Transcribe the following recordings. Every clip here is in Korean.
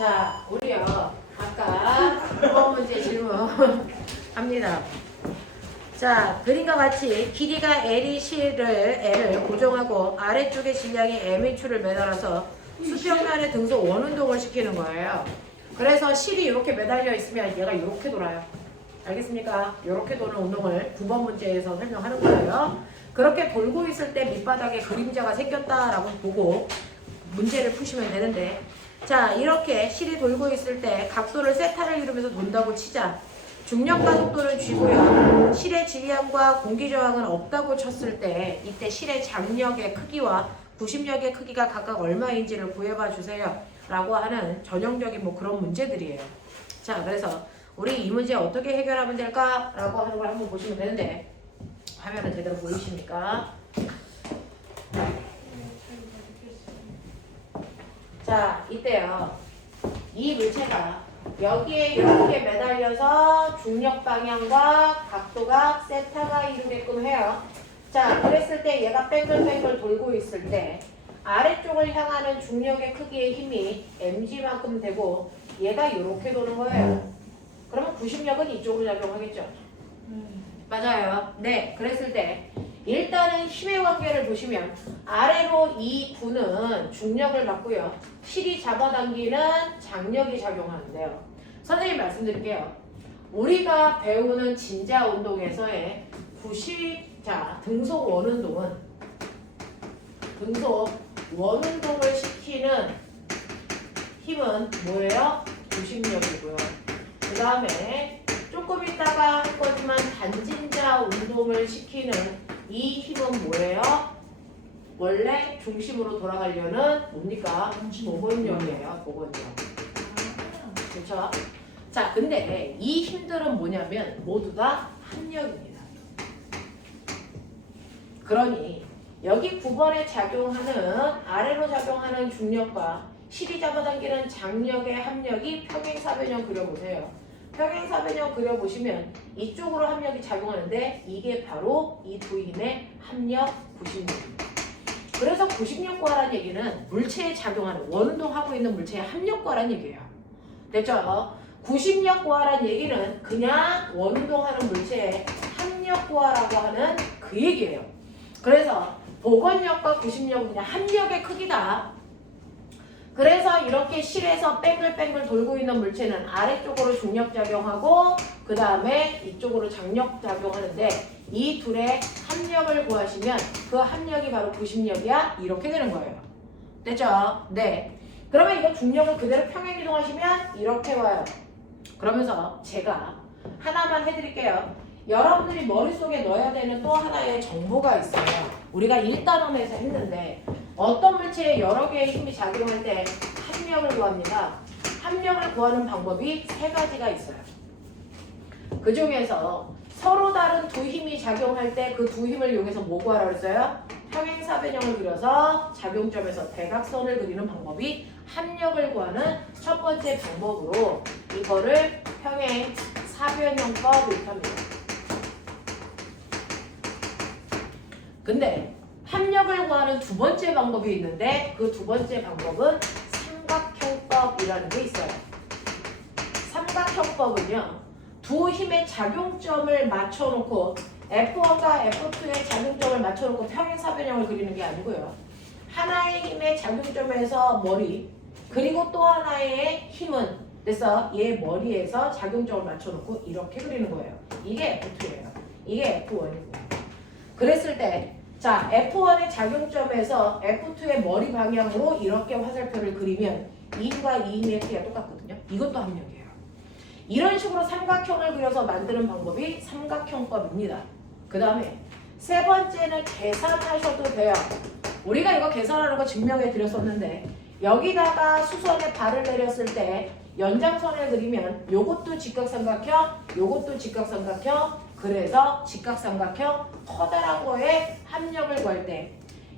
자, 우리요. 아까 9번 문제 질문 합니다. 자, 그림과 같이 길이가 L을 고정하고 아래쪽에 질량이 M인추를 매달아서 수평면에 등속 원운동을 시키는 거예요. 그래서 실이 이렇게 매달려 있으면 얘가 이렇게 돌아요. 알겠습니까? 이렇게 도는 운동을 9번 문제에서 설명하는 거예요. 그렇게 돌고 있을 때 밑바닥에 그림자가 생겼다라고 보고 문제를 푸시면 되는데, 자, 이렇게 실이 돌고 있을 때 각도를 세타를 이루면서 돈다고 치자. 중력과 속도는 G고요. 실의 질량과 공기저항은 없다고 쳤을 때 이때 실의 장력의 크기와 구심력의 크기가 각각 얼마인지를 구해봐 주세요 라고 하는 전형적인 뭐 그런 문제들이에요. 자, 그래서 우리 이 문제 어떻게 해결하면 될까? 라고 하는 걸 한번 보시면 되는데, 화면은 제대로 보이십니까? 자, 이때요. 이 물체가 여기에 이렇게 매달려서 중력 방향과 각도가 세타가 이루게끔 해요. 자, 그랬을 때 얘가 뺑글뺑글 돌고 있을 때 아래쪽을 향하는 중력의 크기의 힘이 mg만큼 되고 얘가 이렇게 도는 거예요. 그러면 구심력은 이쪽으로 작용하겠죠? 맞아요. 네, 그랬을 때 일단은 힘의 관계를 보시면 아래로 이 구는 중력을 받고요. 실이 잡아당기는 장력이 작용하는데요. 선생님 말씀드릴게요. 우리가 배우는 진자 운동에서의 등속 원운동을 시키는 힘은 뭐예요? 구심력이고요. 그 다음에 조금 있다가 할 거지만 단진자 운동을 시키는 이 힘은 뭐예요? 원래 중심으로 돌아가려는 뭡니까? 복원력이에요. 복원력. 그렇죠? 자, 근데 이 힘들은 뭐냐면 모두 다 합력입니다. 그러니 여기 9번에 작용하는 아래로 작용하는 중력과 실이 잡아당기는 장력의 합력이 평행사변형 그려보세요. 평행사변형 그려보시면 이쪽으로 합력이 작용하는데 이게 바로 이 두 힘의 합력 구심력입니다. 그래서 구심력과라는 얘기는 물체에 작용하는 원운동하고 있는 물체의 합력과라는 얘기예요. 됐죠? 구심력과라는 얘기는 그냥 원운동하는 물체의 합력과라고 하는 그 얘기예요. 그래서 복원력과 구심력은 그냥 합력의 크기다. 그래서 이렇게 실에서 뺑글뺑글 돌고 있는 물체는 아래쪽으로 중력작용하고 그 다음에 이쪽으로 장력작용하는데 이 둘의 합력을 구하시면 그 합력이 바로 구심력이야. 이렇게 되는 거예요. 됐죠? 네. 그러면 이거 중력을 그대로 평행이동하시면 이렇게 와요. 그러면서 제가 하나만 해드릴게요. 여러분들이 머릿속에 넣어야 되는 또 하나의 정보가 있어요. 우리가 1단원에서 했는데 어떤 물체에 여러 개의 힘이 작용할 때 합력을 구합니다. 합력을 구하는 방법이 세 가지가 있어요. 그 중에서 서로 다른 두 힘이 작용할 때 그 두 힘을 이용해서 뭐 구하라고 했어요? 평행사변형을 그려서 작용점에서 대각선을 그리는 방법이 합력을 구하는 첫 번째 방법으로 이거를 평행사변형법 이렇게 합니다. 근데 합력을 구하는 두 번째 방법이 있는데 그 두 번째 방법은 삼각형법이라는 게 있어요. 삼각형법은요. 두 힘의 작용점을 맞춰놓고 F1과 F2의 작용점을 맞춰놓고 평행사변형을 그리는 게 아니고요. 하나의 힘의 작용점에서 머리 그리고 또 하나의 힘은 그래서 얘 머리에서 작용점을 맞춰놓고 이렇게 그리는 거예요. 이게 F2예요. 이게 F1이고요. 그랬을 때 자, F1의 작용점에서 F2의 머리 방향으로 이렇게 화살표를 그리면 이 힘과 이 힘의 크기가 똑같거든요. 이것도 합력이에요. 이런 식으로 삼각형을 그려서 만드는 방법이 삼각형법입니다. 그 다음에 세 번째는 계산하셔도 돼요. 우리가 이거 계산하는 거 증명해 드렸었는데 여기다가 수선에 발을 내렸을 때 연장선을 그리면 요것도 직각삼각형, 요것도 직각삼각형, 그래서 직각삼각형 커다란 거에 합력을 구할 때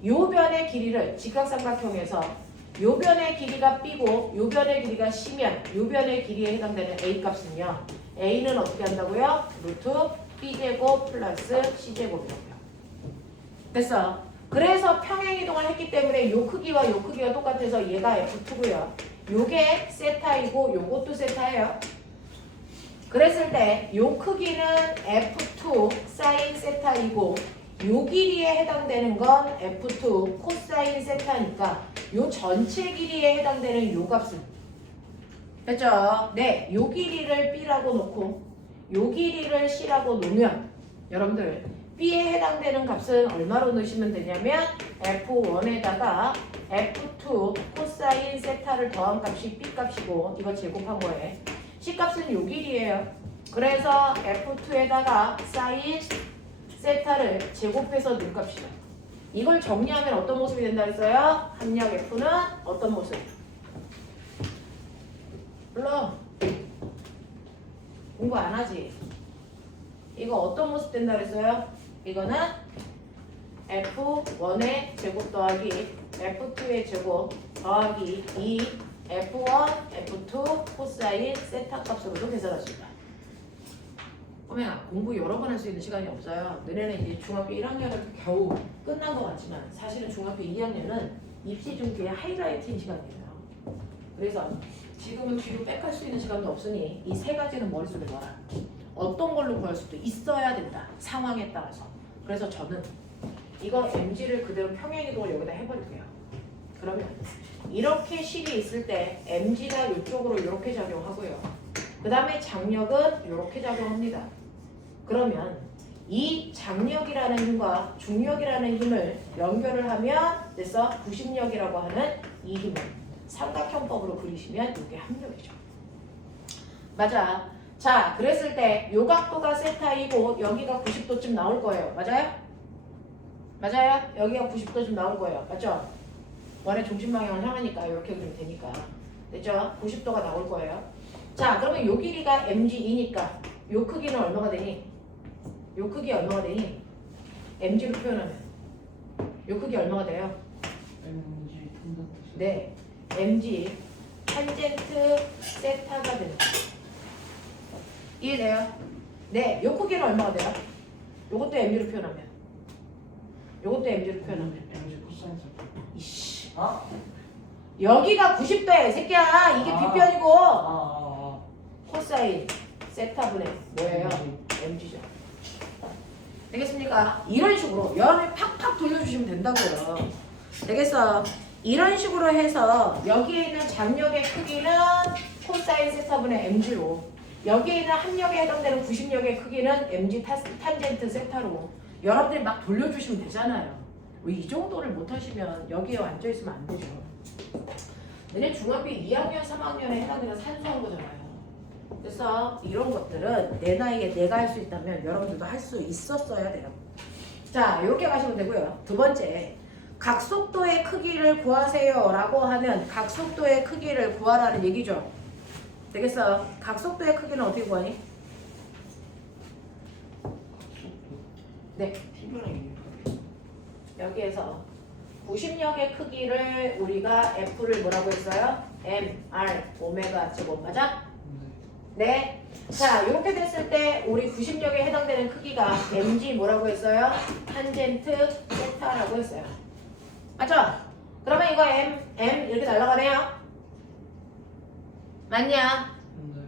요 변의 길이를 직각삼각형에서 요 변의 길이가 B고 요 변의 길이가 C면 요 변의 길이에 해당되는 A 값은요. A는 어떻게 한다고요? 루트 B제곱 플러스 C제곱이라고요. 됐어. 그래서 평행이동을 했기 때문에 요 크기와 요 크기가 똑같아서 얘가 F2고요. 요게 세타이고 요것도 세타예요. 그랬을 때 요 크기는 F2 사인 세타이고 요 길이에 해당되는 건 F2 코사인 세타니까 요 전체 길이에 해당되는 요 값은 됐죠? 네, 요 길이를 B라고 놓고 요 길이를 C라고 놓으면 여러분들 B에 해당되는 값은 얼마로 넣으시면 되냐면 F1에다가 F2 코사인 세타를 더한 값이 B 값이고 이거 제곱한 거에 C 값은 요 길이에요. 그래서 F2에다가 사인 세타를 제곱해서 넣은 값이다. 이걸 정리하면 어떤 모습이 된다 했어요? 합력 F는 어떤 모습? 물론 공부 안 하지. 이거 어떤 모습 된다 그랬어요? 이거는 F1의 제곱 더하기 F2의 제곱 더하기 2 F1, F2 코사인 세타 값으로도 계산할 수 있다. 꼬맹아, 공부 여러 번 할 수 있는 시간이 없어요. 너네는 이제 중학교 1학년을 겨우 끝난 것 같지만 사실은 중학교 2학년은 입시 중기의 하이라이트인 시간이에요. 그래서 지금은 뒤로 백할 수 있는 시간도 없으니 이 세 가지는 머릿속에 넣어라. 어떤 걸로 구할 수도 있어야 된다. 상황에 따라서. 그래서 저는 이거 MG를 그대로 평행이동을 여기다 해버릴게요. 그러면 이렇게 식이 있을 때 MG가 이쪽으로 이렇게 작용하고요. 그 다음에 장력은 이렇게 작용합니다. 그러면 이 장력이라는 힘과 중력이라는 힘을 연결을 하면 그래서 구심력이라고 하는 이 힘을 삼각형법으로 그리시면 이게 합력이죠. 맞아. 자, 그랬을 때 요 각도가 세타이고 여기가 90도쯤 나올 거예요. 맞아요? 맞아요? 여기가 90도쯤 나올 거예요. 맞죠? 원의 중심 방향을 향하니까 이렇게 그리면 되니까. 됐죠? 90도가 나올 거예요. 자, 그러면 요 길이가 MG2니까 요 크기는 얼마가 되니? 요 크기 얼마가 되니? MG로 표현하면 요 크기 얼마가 돼요? MG 네, MG 탄젠트 세타가 됩니다. 이해돼요? 네, 요 크기는 얼마가 돼요? 요것도 MG로 표현하면 요것도 MG로 표현하면 MG 코사인 세타. 이씨, 아? 여기가 90도야 이 새끼야. 이게 빗변이고 코사인 세타분의 뭐예요? MG죠. 되겠습니까? 이런 식으로 여러분이 팍팍 돌려주시면 된다고요. 되겠어? 이런 식으로 해서 여기에 있는 장력의 크기는 코사인 세타분의 MG로 여기에 있는 합력에 해당되는 구심력의 크기는 MG 탄젠트 세타로 여러분들이 막 돌려주시면 되잖아요. 왜 이 정도를 못하시면 여기에 앉아있으면 안 되죠. 너네 중학교 2학년, 3학년에 해당되는 산수한 거잖아요. 그래서 이런 것들은 내 나이에 내가 할 수 있다면 여러분들도 할 수 있었어야 돼요. 자, 이렇게 가시면 되고요. 두 번째, 각속도의 크기를 구하세요 라고 하면 각속도의 크기를 구하라는 얘기죠. 되겠어? 각속도의 크기는 어떻게 구하니? 네. 여기에서 구심력의 크기를 우리가 F를 뭐라고 했어요? M, R, 오메가 제곱 맞아? 네. 자, 이렇게 됐을 때 우리 구심력에 해당되는 크기가 mg 뭐라고 했어요? 탄젠트 세타라고 했어요. 맞죠? 그러면 이거 m 이렇게 날아가네요. 맞냐? 네.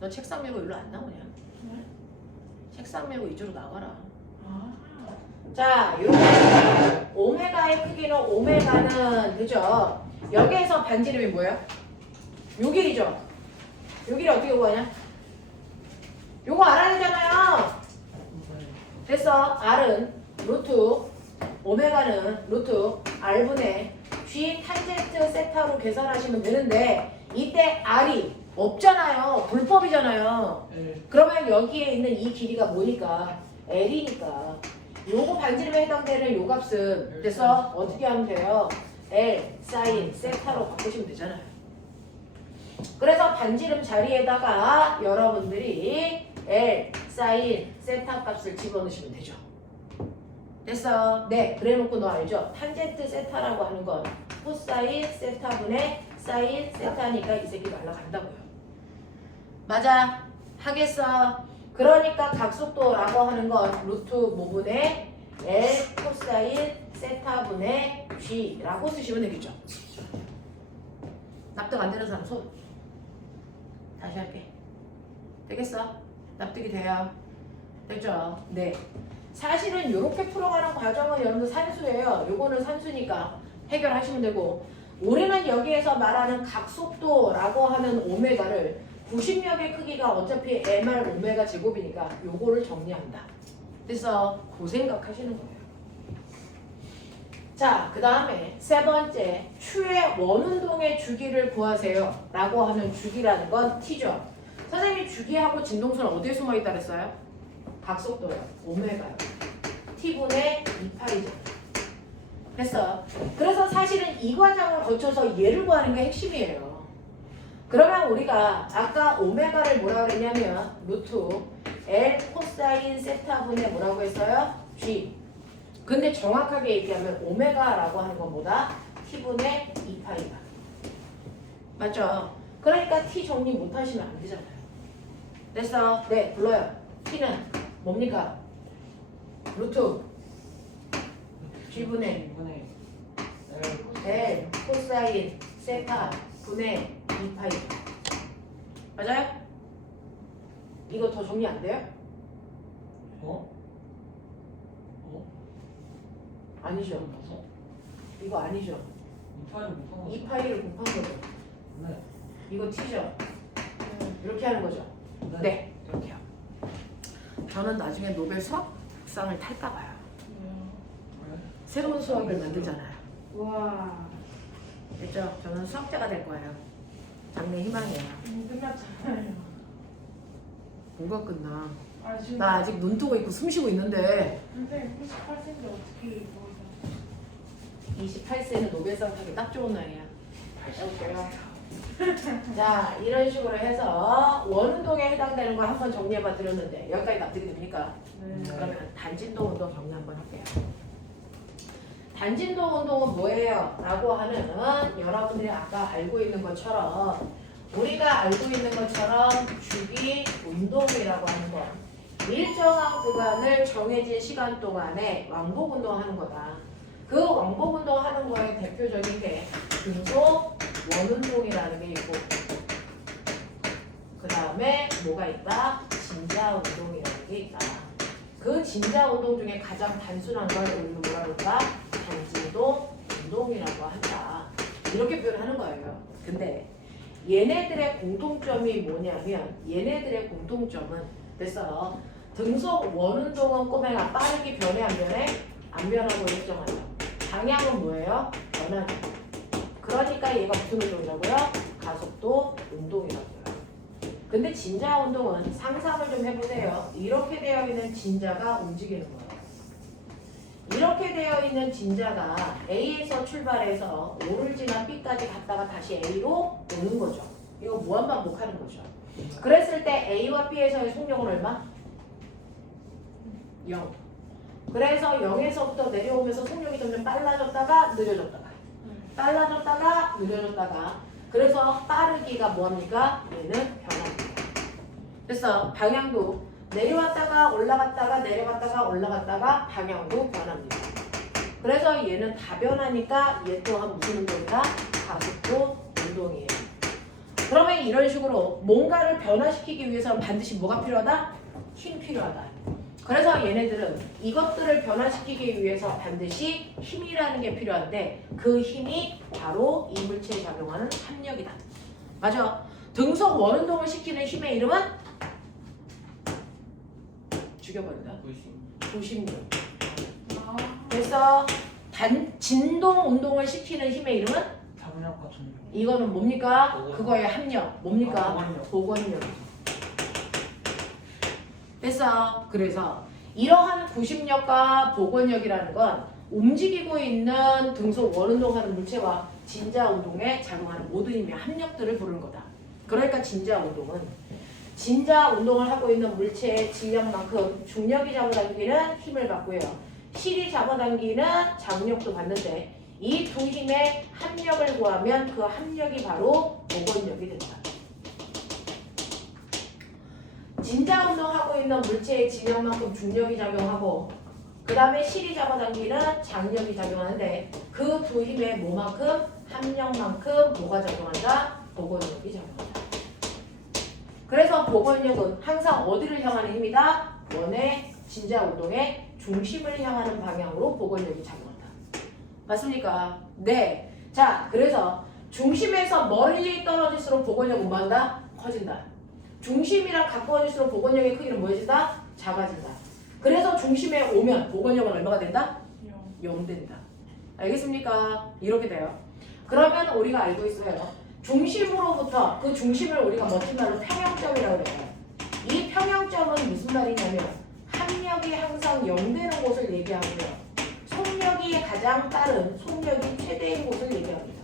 너 책상 밀고 일로 안 나오냐? 책상 밀고 이쪽으로 나가라. 자, 이렇게 오메가의 크기는 오메가는 그죠? 여기에서 반지름이 뭐예요? 요 길이죠? 요 길이 어떻게 구하냐? 요거 알아야 되잖아요. 됐어. R은 루트 오메가는 루트 R분의 G 탄젠트 세타로 계산하시면 되는데 이때 R이 없잖아요. 불법이잖아요. 그러면 여기에 있는 이 길이가 뭐니까? L이니까 요거 반지름에 해당되는 요 값은 그래서 어떻게 하면 돼요? L 사인 세타로 바꾸시면 되잖아요. 그래서 반지름 자리에다가 여러분들이 L 사인 세타 값을 집어넣으시면 되죠. 됐어? 네, 그래놓고 너 알죠? 탄젠트 세타라고 하는 건 코사인 세타분의 사인 세타니까 이 새끼 날라간다고요. 맞아? 하겠어? 그러니까 각속도라고 하는 건 루트 모분의 L 코사인 세타분의 G라고 쓰시면 되겠죠. 납득 안 되는 사람 손. 다시 할게. 되겠어? 납득이 돼요? 됐죠? 네. 사실은 이렇게 풀어가는 과정은 여러분들 산수예요. 요거는 산수니까 해결하시면 되고, 우리는 여기에서 말하는 각속도라고 하는 오메가를 90역의 크기가 어차피 mr 오메가 제곱이니까 요거를 정리한다. 그래서 그 생각하시는 거예요. 자, 그 다음에 세 번째, 추의 원운동의 주기를 구하세요 라고 하는 주기라는 건 t죠. 선생님이 주기하고 진동수는 어디에 숨어있다 그랬어요? 각속도요. 오메가요. t분의 2파이죠. 됐어. 그래서 사실은 이 과정을 거쳐서 얘를 구하는 게 핵심이에요. 그러면 우리가 아까 오메가를 뭐라고 그랬냐면 루트 L 코사인 세타분의 뭐라고 했어요? G. 근데 정확하게 얘기하면 오메가라고 하는 것보다 t분의 2파이가. 맞죠? 그러니까 t 정리 못하시면 안 되잖아요. 됐어? 네, 불러요. t는 뭡니까? 루트 G분의 L 코사인 세타 분의 2파이. 맞아요? 이거 더 정리 안 돼요? 아니죠. 이거 아니죠. 2파이를 곱한 거죠. 네. 이거 t죠. 이렇게 하는 거죠. 네, 이렇게요. 저는 나중에 노벨 수학상을 탈까 봐요. 새로운 수학을 만들잖아요. 와. 됐죠? 저는 수학자가 될 거예요. 장래 희망이에요. 끝났잖아요. 뭐가 끝나? 아, 지금 나 아직 눈 뜨고 있고 숨 쉬고 있는데 선생님 98세인데 어떻게 거기다 28세는 노벨상 타기 딱 좋은 나이야. 해볼게요. 자, 이런 식으로 해서 원운동에 해당되는 거 한번 정리해봐 드렸는데 여기까지 납득이 됩니까? 네. 그러면 단진도 운동 정리 한번 할게요. 단진도 운동은 뭐예요? 라고 하는 여러분들이 아까 알고 있는 것처럼 우리가 알고 있는 것처럼 주기 운동이라고 하는 거 일정한 구간을 정해진 시간 동안에 왕복 운동하는 거다. 그 왕복 운동하는 거에 대표적인 게 등속 원운동이라는 게 있고 그 다음에 뭐가 있다? 진자 운동이라는 게 있다. 그 진자 운동 중에 가장 단순한 걸 우리는 뭐라 그럴까? 단진도 운동이라고 한다. 이렇게 표현하는 거예요. 근데 얘네들의 공통점이 뭐냐면 얘네들의 공통점은 됐어요. 등속 원운동은 꼬맹아 빠르게 변해 안 변해? 안 변하고 일정하죠. 방향은 뭐예요? 변하죠. 그러니까 얘가 무슨 운동이라고요? 가속도 운동이라고요. 근데 진자 운동은 상상을 좀 해보세요. 이렇게 되어 있는 진자가 움직이는 거예요. 이렇게 되어 있는 진자가 A에서 출발해서 O를 지나 B까지 갔다가 다시 A로 오는 거죠. 이거 무한반복하는 거죠. 그랬을 때 A와 B에서의 속력은 얼마? 0. 그래서 0에서부터 내려오면서 속력이 점점 빨라졌다가 느려졌다가 빨라졌다가 느려졌다가 그래서 빠르기가 뭐합니까? 얘는 변합니다. 그래서 방향도 내려왔다가 올라갔다가 내려갔다가 올라갔다가 방향도 변합니다. 그래서 얘는 다 변하니까 얘 또한 무슨 운동이다? 가속도 운동이에요. 그러면 이런 식으로 뭔가를 변화시키기 위해서는 반드시 뭐가 필요하다? 힘이 필요하다. 그래서 얘네들은 이것들을 변화시키기 위해서 반드시 힘이라는 게 필요한데 그 힘이 바로 이 물체에 작용하는 합력이다. 맞아. 등속 원운동을 시키는 힘의 이름은 죽여버린다. 부심력. 그래서 진동 운동을 시키는 힘의 이름은 당력 같은 거. 이거는 뭡니까? 그거의 합력. 뭡니까? 복원력. 됐어. 그래서 이러한 구심력과 복원력이라는 건 움직이고 있는 등속 원운동하는 물체와 진자 운동에 작용하는 모든 힘의 합력들을 부르는 거다. 그러니까 진자 운동은 진자 운동을 하고 있는 물체의 질량만큼 중력이 잡아당기는 힘을 받고요. 실이 잡아당기는 장력도 받는데 이 두 힘의 합력을 구하면 그 합력이 바로 복원력이 된다. 진자 운동하고 있는 물체의 질량만큼 중력이 작용하고 그 다음에 실이 잡아당기는 장력이 작용하는데 그 두 힘의 뭐만큼? 합력만큼 뭐가 작용한다? 복원력이 작용한다. 그래서 복원력은 항상 어디를 향하는 힘이다? 원의 진자 운동의 중심을 향하는 방향으로 복원력이 작용한다. 맞습니까? 네. 자, 그래서 중심에서 멀리 떨어질수록 복원력은 뭐한다? 커진다. 중심이랑 가까워질수록 복원력의 크기는 뭐해진다? 작아진다. 그래서 중심에 오면 복원력은 얼마가 된다? 0 된다. 알겠습니까? 이렇게 돼요. 그러면 우리가 알고 있어요. 중심으로부터 그 중심을 우리가 멋진 말로 평형점이라고 그래요. 이 평형점은 무슨 말이냐면 합력이 항상 0 되는 곳을 얘기하고요. 속력이 가장 빠른, 속력이 최대인 곳을 얘기합니다.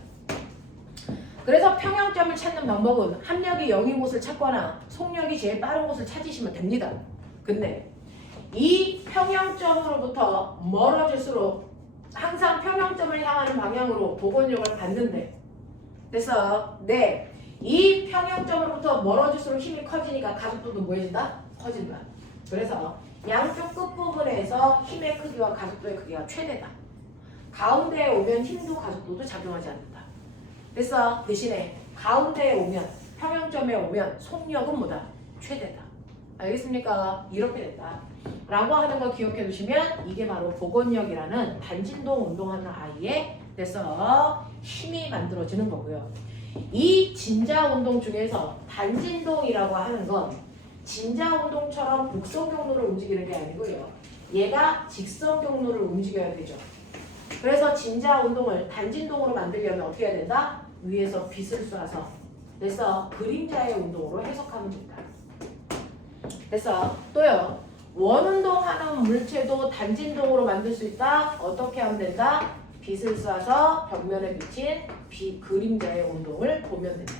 그래서 평형점을 찾는 방법은 합력이 0인 곳을 찾거나 속력이 제일 빠른 곳을 찾으시면 됩니다. 근데 이 평형점으로부터 멀어질수록 항상 평형점을 향하는 방향으로 복원력을 받는데 그래서 네, 이 평형점으로부터 멀어질수록 힘이 커지니까 가속도도 뭐해진다? 커진다. 그래서 양쪽 끝부분에서 힘의 크기와 가속도의 크기가 최대다. 가운데에 오면 힘도 가속도도 작용하지 않는다. 그래서 대신에 가운데에 오면 평형점에 오면 속력은 뭐다? 최대다. 알겠습니까? 이렇게 된다. 라고 하는 거 기억해 두시면 이게 바로 복원력이라는 단진동 운동하는 아이의 그래서 힘이 만들어지는 거고요. 이 진자 운동 중에서 단진동이라고 하는 건 진자 운동처럼 곡선 경로를 움직이는 게 아니고요. 얘가 직선 경로를 움직여야 되죠. 그래서 진자 운동을 단진동으로 만들려면 어떻게 해야 된다? 위에서 빛을 쏴서 그래서 그림자의 운동으로 해석하면 된다. 그래서 또요. 원운동하는 물체도 단진동으로 만들 수 있다. 어떻게 하면 된다? 빛을 쏴서 벽면에 비친 그림자의 운동을 보면 된다.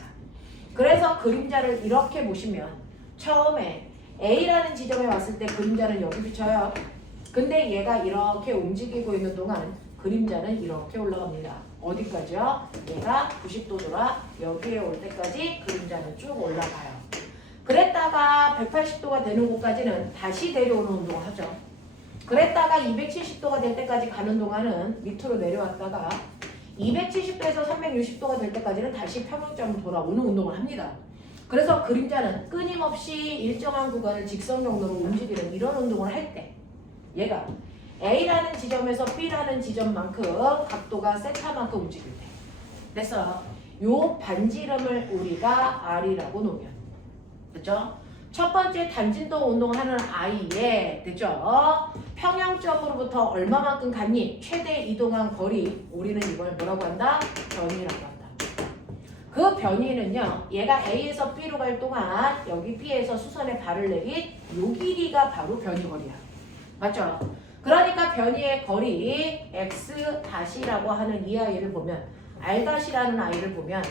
그래서 그림자를 이렇게 보시면 처음에 A라는 지점에 왔을 때 그림자는 여기 비쳐요. 근데 얘가 이렇게 움직이고 있는 동안 그림자는 이렇게 올라갑니다. 어디까지요? 얘가 90도 돌아 여기에 올 때까지 그림자는 쭉 올라가요. 그랬다가 180도가 되는 곳까지는 다시 내려오는 운동을 하죠. 그랬다가 270도가 될 때까지 가는 동안은 밑으로 내려왔다가 270도에서 360도가 될 때까지는 다시 평형점으로 돌아오는 운동을 합니다. 그래서 그림자는 끊임없이 일정한 구간을 직선 경로로 움직이는 이런 운동을 할 때 얘가 A라는 지점에서 B라는 지점만큼 각도가 세타만큼 움직일 때 그래서 요 반지름을 우리가 R이라고 놓으면 됐죠? 첫 번째 단진동 운동하는 아이의 됐죠? 평형점으로부터 얼마만큼 갔니? 최대 이동한 거리 우리는 이걸 뭐라고 한다? 변이라고 한다. 그 변이는요. 얘가 A에서 B로 갈 동안 여기 B에서 수선에 발을 내린 요 길이가 바로 변이 거리야. 맞죠? 그러니까 변이의 거리 X-라고 하는 이 아이를 보면 R-라는 아이를 보면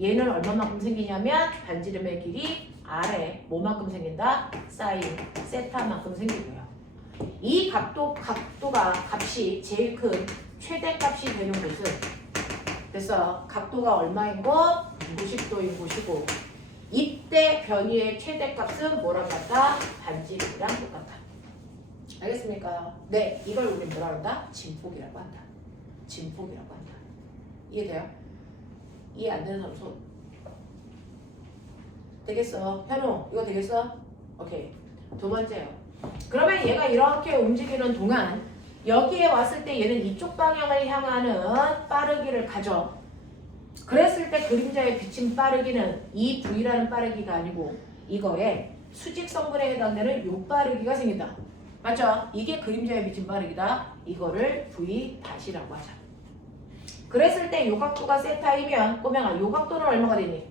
얘는 얼마만큼 생기냐면 반지름의 길이 R에 뭐만큼 생긴다? 사인 세타만큼 생기고요. 이 각도가 값이 제일 큰 최대값이 되는 곳은 그래서 각도가 얼마인 것? 90도인 곳이고 이때 변이의 최대값은 뭐랑 같다? 반지름이랑 똑같다. 알겠습니까? 네, 이걸 우리 뭐라 한다? 진폭이라고 한다. 진폭이라고 한다. 이해돼요? 이해 안 되는 사람 손. 되겠어? 현우, 이거 되겠어? 오케이. 두 번째요. 그러면 얘가 이렇게 움직이는 동안 여기에 왔을 때 얘는 이쪽 방향을 향하는 빠르기를 가져. 그랬을 때 그림자에 비친 빠르기는 이 V라는 빠르기가 아니고 이거에 수직성분에 해당되는 요 빠르기가 생긴다. 맞죠? 이게 그림자에 비친 빠르기다. 이거를 V-라고 하자. 그랬을 때 요 각도가 세타이면 꼬맹아 요 각도는 얼마가 되니?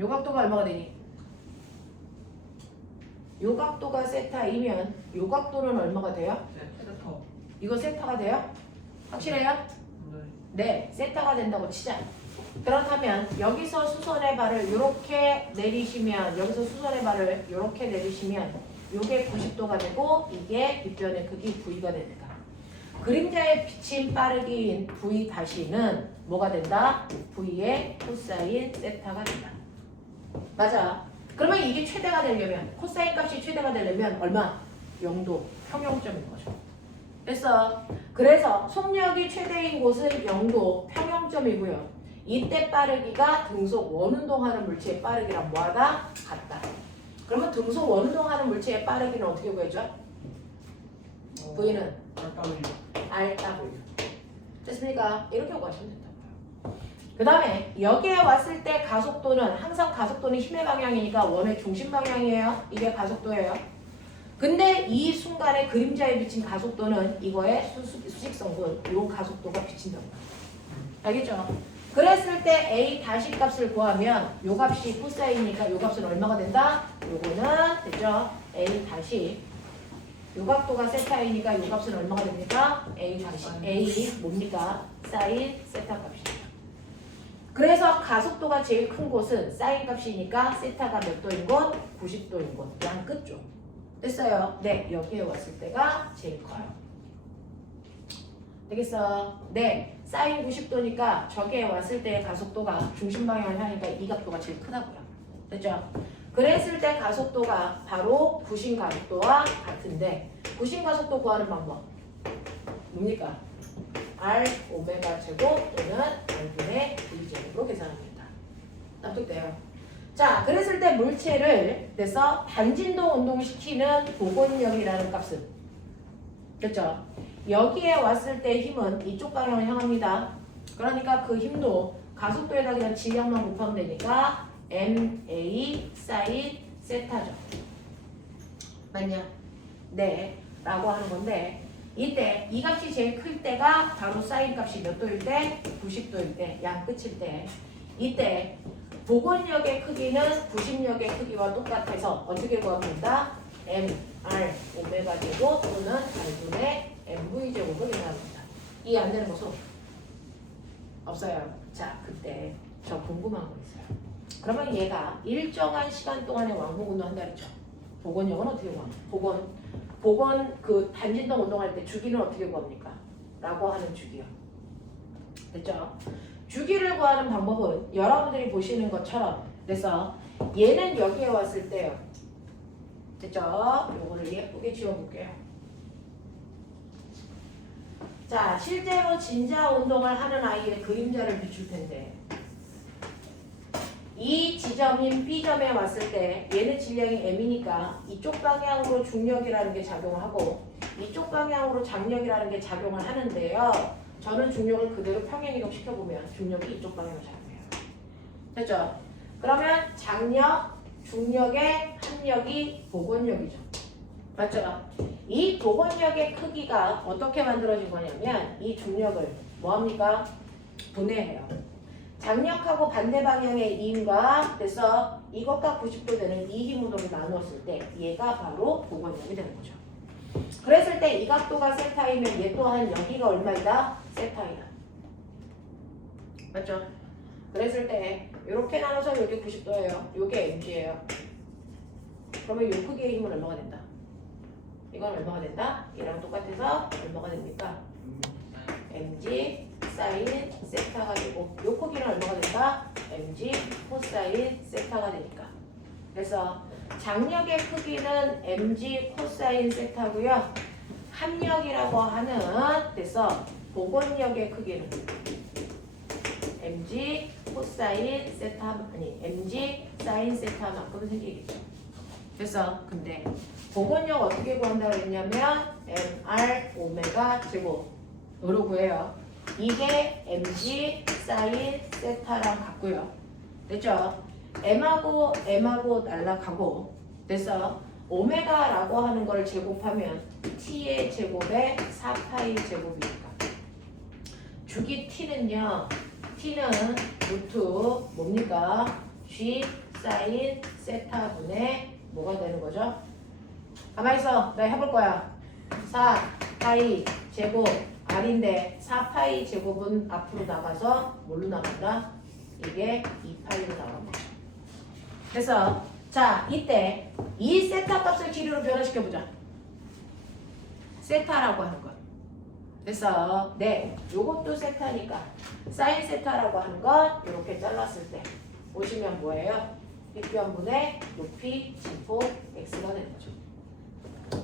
요 각도가 얼마가 되니? 요 각도가 세타이면 요 각도는 얼마가 돼요? 세터. 이거 세타가 돼요? 확실해요? 네, 세타가 된다고 치자. 그렇다면 여기서 수선의 발을 이렇게 내리시면 여기서 수선의 발을 이렇게 내리시면 요게 90도가 되고 이게 빗변의 크기 V가 됩니다. 그림자에 비친 빠르기인 V-는 뭐가 된다? V의 코사인 세타가 된다. 맞아. 그러면 이게 최대가 되려면 코사인 값이 최대가 되려면 얼마? 0도 평형점인 거죠. 됐어. 그래서 속력이 최대인 곳은 0도 평형점이고요. 이때 빠르기가 등속 원운동하는 물체의 빠르기랑 뭐하다? 같다. 그러면 등속 원운동하는 물체의 빠르기는 어떻게 구해줘? V는 RW. 됐습니까? 이렇게 구하시면 된다고요. 그 다음에 여기에 왔을 때 가속도는 항상 가속도는 힘의 방향이니까 원의 중심 방향이에요. 이게 가속도예요. 근데 이 순간에 그림자에 비친 가속도는 이거의 수직성분 이 가속도가 비친다고요. 알겠죠? 그랬을 때 A 다시 값을 구하면 요 값이 코사인이니까 요 값은 얼마가 된다? 요거는 됐죠? A 다시 요 각도가 세타이니까 요 값은 얼마가 됩니까? A 다시 A 뭡니까? 사인 세타 값입니다. 그래서 가속도가 제일 큰 곳은 사인 값이니까 세타가 몇 도인 곳? 90도인 곳. 양 끝쪽. 됐어요? 네, 여기에 왔을 때가 제일 커요. 되겠어? 네, 사인 90도니까 저기에 왔을 때의 가속도가 중심 방향을 향하니까 이 각도가 제일 크다고요. 됐죠? 그랬을 때 가속도가 바로 구심 가속도와 같은데 구심 가속도 구하는 방법 뭡니까? R 오메가 제곱 또는 R분의 V 제곱으로 계산합니다. 납득돼요? 자, 그랬을 때 물체를 그래서 반진동 운동시키는 복원력이라는 값은 됐죠? 여기에 왔을 때 힘은 이쪽 방향을 향합니다. 그러니까 그 힘도 가속도에다 그냥 질량만 곱하면 되니까 MA 사인 세타죠. 맞냐? 네. 라고 하는 건데 이때 이 값이 제일 클 때가 바로 사인 값이 몇 도일 때? 90도일 때, 양 끝일 때. 이때 복원력의 크기는 구심력의 크기와 똑같아서 어떻게 구합니다? MR 오메가 제곱 또는 R분의 MV 제곱을 계산합니다. 이해 안 되는 것은 없어요. 자, 그때 저 궁금한 거 있어요. 그러면 얘가 일정한 시간 동안에 왕복운동 한다 그랬죠? 복원력은 어떻게 구합니까? 복원 그 단진동 운동할 때 주기는 어떻게 구합니까? 라고 하는 주기요. 됐죠? 주기를 구하는 방법은 여러분들이 보시는 것처럼 그래서 얘는 여기에 왔을 때요. 됐죠? 요거를 예쁘게 지워볼게요. 자, 실제로 진자 운동을 하는 아이의 그림자를 비출 텐데 이 지점인 B점에 왔을 때 얘는 질량이 M이니까 이쪽 방향으로 중력이라는 게 작용을 하고 이쪽 방향으로 장력이라는 게 작용을 하는데요. 저는 중력을 그대로 평행이동 시켜보면 중력이 이쪽 방향으로 작용해요. 됐죠? 그러면 장력, 중력의 합력이 복원력이죠. 맞죠? 이 복원력의 크기가 어떻게 만들어진 거냐면 이 중력을 뭐합니까? 분해해요. 장력하고 반대 방향의 힘과 그래서 이것과 90도 되는 이 힘운동을 나누었을 때 얘가 바로 복원력이 되는 거죠. 그랬을 때 이 각도가 세타이면 얘 또한 여기가 얼마이다? 세타이다. 맞죠? 그랬을 때 이렇게 나눠서 여기 90도예요. 요게 mg예요. 그러면 요 크기의 힘은 얼마가 된다? 이건 얼마가 된다? 얘랑 똑같아서 얼마가 됩니까? mg 사인 세타가 되고 요 크기는 얼마가 된다? mg 코사인 세타가 되니까. 그래서 장력의 크기는 mg 코사인 세타고요. 합력이라고 하는 그래서 복원력의 크기는 mg 코사인 세타 아니 mg 사인 세타만큼 생기겠죠. 그래서 근데 복원력 어떻게 구한다고 했냐면 mr 오메가 제곱으로 구해요. 이게 mg 사인 세타랑 같고요. 됐죠? m하고 날라가고 그래서 오메가라고 하는 걸 제곱하면 t의 제곱에 4파이 제곱이니까 주기 t는요. t는 루트 뭡니까? g 사인 세타분의 뭐가 되는 거죠? 가만히 있어. 나 해볼 거야. 4파이 제곱 r인데 4파이 제곱은 앞으로 나가서 뭘로 나간다? 이게 2파이로 나갑니다. 그래서 자 이때 이 세타 값을 길이로 변화시켜보자. 세타라고 하는 것. 그래서 네, 요것도 세타니까 사인 세타라고 하는 건 이렇게 잘랐을 때 보시면 뭐예요? 빗변분의 높이 진폭 x가 되는 거죠.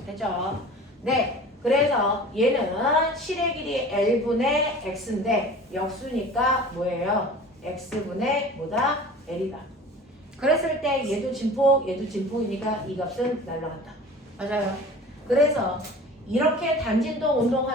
됐죠? 네, 그래서 얘는 실의 길이 L분의 X인데 역수니까 뭐예요? X분의 뭐다? L이다. 그랬을 때 얘도 진폭, 얘도 진폭이니까 이 값은 날라간다. 맞아요. 그래서 이렇게 단진동 운동